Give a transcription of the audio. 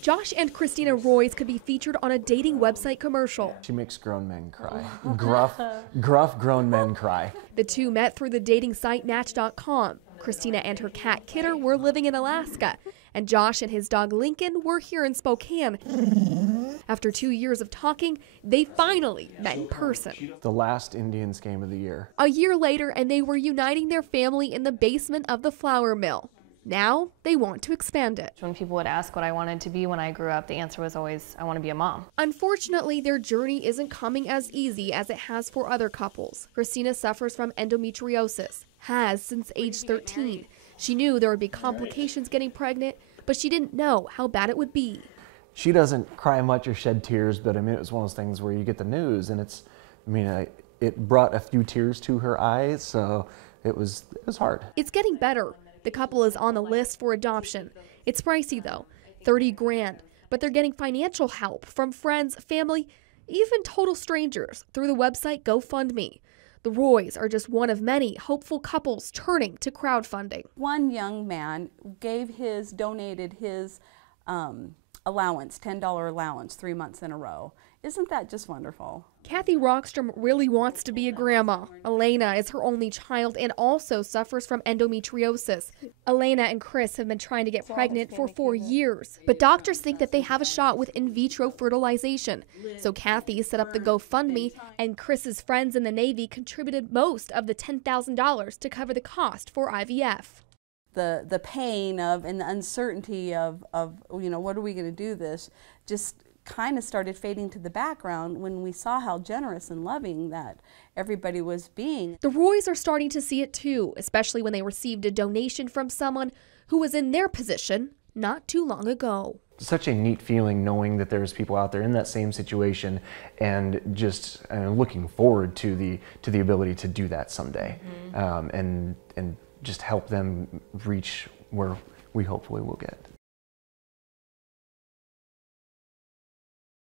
Josh and Christina Royce could be featured on a dating website commercial. She makes grown men cry. Gruff grown men cry. The two met through the dating site Match.com. Christina and her cat Kidder were living in Alaska, and Josh and his dog Lincoln were here in Spokane. After 2 years of talking, they finally met in person. The last Indians game of the year. A year later, and they were uniting their family in the basement of the flour mill. Now they want to expand it. When people would ask what I wanted to be when I grew up, the answer was always, I want to be a mom. Unfortunately, their journey isn't coming as easy as it has for other couples. Christina suffers from endometriosis, has since age 13. She knew there would be complications getting pregnant, but she didn't know how bad it would be. She doesn't cry much or shed tears, but I mean, it was one of those things where you get the news and it brought a few tears to her eyes, so it was hard. It's getting better. The couple is on the list for adoption. It's pricey though, 30 grand, but they're getting financial help from friends, family, even total strangers through the website GoFundMe. The Roys are just one of many hopeful couples turning to crowdfunding. One young man donated his allowance, $10 allowance, 3 months in a row. Isn't that just wonderful? Kathy Rockstrom really wants to be a grandma. Elena is her only child and also suffers from endometriosis. Elena and Chris have been trying to get pregnant for 4 years, but doctors think that they have a shot with in vitro fertilization. So Kathy set up the GoFundMe, and Chris's friends in the Navy contributed most of the $10,000 to cover the cost for IVF. The pain of and the uncertainty of what are we going to do this just kind of started fading to the background when we saw how generous and loving that everybody was being. The Roys are starting to see it too, especially when they received a donation from someone who was in their position not too long ago. Such a neat feeling knowing that there's people out there in that same situation and just looking forward to the ability to do that someday. And just help them reach where we hopefully will get.